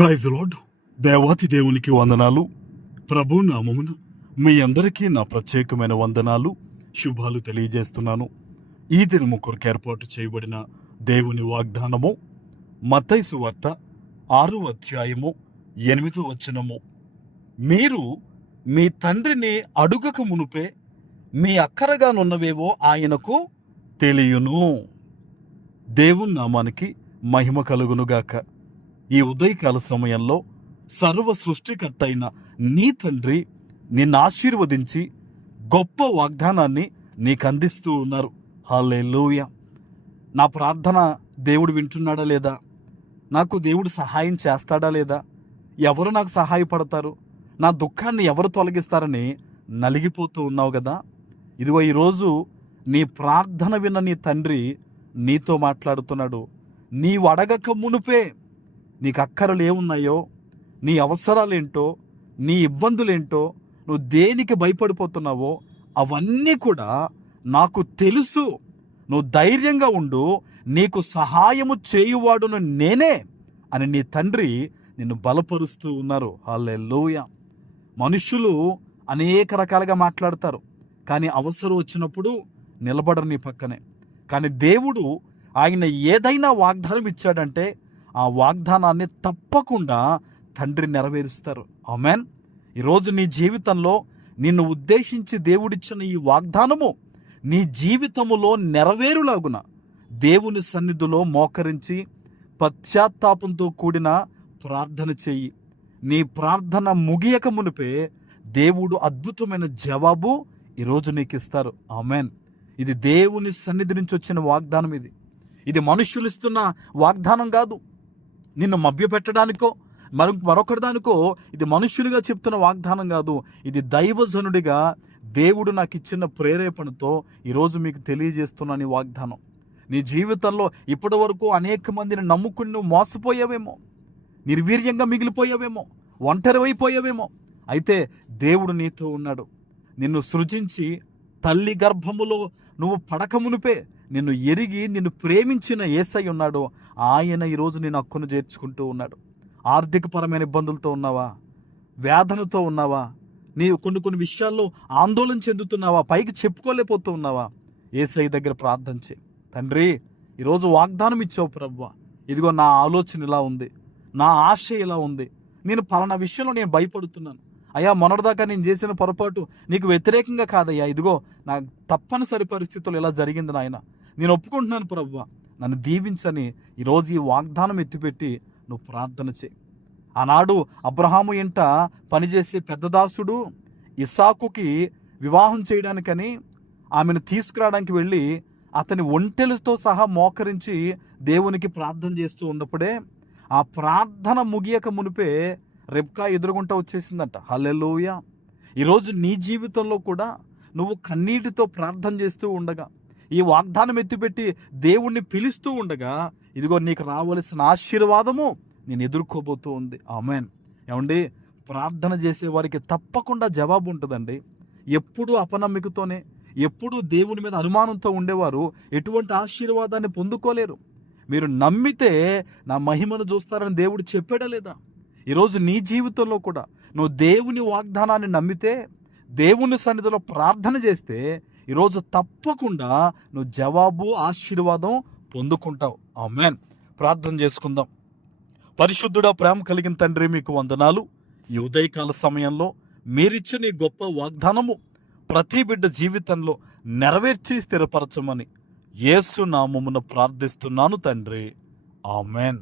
Praise lord. దేవాతి దేవునికి వందనాలు. ప్రభు నామమున మీ అందరికీ నా ప్రత్యేకమైన వందనాలు, శుభాలు తెలియజేస్తున్నాను. ఈ దినము కొరకు ఏర్పాటు చేయబడిన దేవుని వాగ్దానము మత్తయి సువార్త 6వ అధ్యాయము 8వ వచనము. మీరు మీ తండ్రిని అడుగక మునుపే మీ అక్కరగానున్నవేవో ఆయనకు తెలియను. దేవుని నామానికి మహిమ కలుగునుగాక. ఈ ఉదయకాల సమయంలో సర్వ సృష్టికర్త అయిన నీ తండ్రి నిన్ను ఆశీర్వదించి గొప్ప వాగ్దానాన్ని నీకు అందిస్తూ ఉన్నారు. హల్లెలూయా. నా ప్రార్థన దేవుడు వింటున్నాడా లేదా? నాకు దేవుడు సహాయం చేస్తాడా లేదా? ఎవరు నాకు సహాయపడతారు? నా దుఃఖాన్ని ఎవరు తొలగిస్తారని నలిగిపోతూ ఉన్నావు కదా. ఇదిగో ఈరోజు నీ ప్రార్థన విన్న నీ తండ్రి నీతో మాట్లాడుతున్నాడు. నీవు అడగక మునుపే నీకు అక్కరలు ఏమున్నాయో, నీ అవసరాలేంటో, నీ ఇబ్బందులేంటో, నువ్వు దేనికి భయపడిపోతున్నావో అవన్నీ కూడా నాకు తెలుసు. నువ్వు ధైర్యంగా ఉండు, నీకు సహాయము చేయువాడును నేనే అని నీ తండ్రి నిన్ను బలపరుస్తూ ఉన్నారు. హల్లెలూయా. మనుషులు అనేక రకాలుగా మాట్లాడతారు, కానీ అవసరం వచ్చినప్పుడు నిలబడరు నీ పక్కనే. కానీ దేవుడు ఆయన ఏదైనా వాగ్దానం ఇచ్చాడంటే ఆ వాగ్దానాన్ని తప్పకుండా తండ్రి నెరవేరుస్తారు. ఆమేన్. ఈరోజు నీ జీవితంలో నిన్ను ఉద్దేశించి దేవుడిచ్చిన ఈ వాగ్దానము నీ జీవితములో నెరవేరులాగున దేవుని సన్నిధిలో మోకరించి పశ్చాత్తాపంతో కూడిన ప్రార్థన చెయ్యి. నీ ప్రార్థన ముగియక మునిపే దేవుడు అద్భుతమైన జవాబు ఈరోజు నీకు ఇస్తారు. ఆమేన్. ఇది దేవుని సన్నిధి నుంచి వచ్చిన వాగ్దానం. ఇది మనుష్యులు ఇస్తున్న వాగ్దానం కాదు. నిన్ను మభ్యపెట్టడానికో మరొకటి దానికో ఇది మనుష్యులుగా చెప్తున్న వాగ్దానం కాదు. ఇది దైవజనుడిగా దేవుడు నాకు ఇచ్చిన ప్రేరేపణతో ఈరోజు మీకు తెలియజేస్తున్నాను ఈ వాగ్దానం. నీ జీవితంలో ఇప్పటి వరకు అనేక మందిని నమ్ముకుని నువ్వు మోసపోయావేమో, నిర్వీర్యంగా మిగిలిపోయావేమో, ఒంటరివైపోయావేమో. అయితే దేవుడు నీతో ఉన్నాడు. నిన్ను సృజించి తల్లి గర్భములో నువ్వు పడకమునిపే నిన్ను ఎరిగి నిన్ను ప్రేమించిన యేసయ్య ఉన్నాడు. ఆయన ఈరోజు నేను హక్కును చేర్చుకుంటూ ఉన్నాడు. ఆర్థికపరమైన ఇబ్బందులతో ఉన్నావా? వేదనతో ఉన్నావా? నీవు కొన్ని విషయాల్లో ఆందోళన చెందుతున్నావా? పైకి చెప్పుకోలేకపోతూ ఉన్నావా? యేసయ్య దగ్గర ప్రార్థన చేయి. తండ్రి, ఈరోజు వాగ్దానం ఇచ్చావు ప్రభువా. ఇదిగో నా ఆలోచన ఇలా ఉంది, నా ఆశ ఇలా ఉంది, నేను పలానా విషయంలో నేను భయపడుతున్నాను. అయ్యా, మొన్నటిదాకా నేను చేసిన పొరపాటు నీకు వ్యతిరేకంగా కాదయ్యా. ఇదిగో నా తప్పనిసరి పరిస్థితులు ఇలా జరిగింది నాయన, నేను ఒప్పుకుంటున్నాను ప్రభువా, నన్ను దీవించని ఈరోజు ఈ వాగ్దానం ఎత్తిపెట్టి నువ్వు ప్రార్థన చేయి. ఆనాడు అబ్రహాము ఇంట పనిచేసే పెద్ద దాసుడు ఇస్సాకుకి వివాహం చేయడానికని ఆమెను తీసుకురావడానికి వెళ్ళి అతని ఒంటెలతో సహా మోకరించి దేవునికి ప్రార్థన చేస్తూ ఉన్నప్పుడే ఆ ప్రార్థన ముగియక మునిపే రెబ్కా ఎదురుగుంట వచ్చేసిందంట. హల్లెలూయా. ఈరోజు నీ జీవితంలో కూడా నువ్వు కన్నీటితో ప్రార్థన చేస్తూ ఉండగా, ఈ వాగ్దానం ఎత్తిపెట్టి దేవుణ్ణి పిలుస్తూ ఉండగా, ఇదిగో నీకు రావలసిన ఆశీర్వాదము నేను ఎదుర్కోబోతూ ఉంది. ఆమేన్. ఏమండి, ప్రార్థన చేసే వారికి తప్పకుండా జవాబు ఉంటుందండి. ఎప్పుడూ అపనమ్మికతోనే, ఎప్పుడూ దేవుని మీద అనుమానంతో ఉండేవారు ఎటువంటి ఆశీర్వాదాన్ని పొందుకోలేరు. మీరు నమ్మితే నా మహిమను చూస్తారని దేవుడు చెప్పాడా లేదా? ఈరోజు నీ జీవితంలో కూడా నువ్వు దేవుని వాగ్దానాన్ని నమ్మితే, దేవుని సన్నిధిలో ప్రార్థన చేస్తే ఈరోజు తప్పకుండా నువ్వు జవాబు, ఆశీర్వాదం పొందుకుంటావు. ఆమేన్. ప్రార్థన చేసుకుందాం. పరిశుద్ధుడా, ప్రేమ కలిగిన తండ్రి, మీకు వందనాలు. ఈ ఉదయకాల సమయంలో మీరిచ్చిన ఈ గొప్ప వాగ్దానము ప్రతి బిడ్డ జీవితంలో నెరవేర్చి స్థిరపరచమని యేసు నామమున ప్రార్థిస్తున్నాను తండ్రి. ఆమేన్.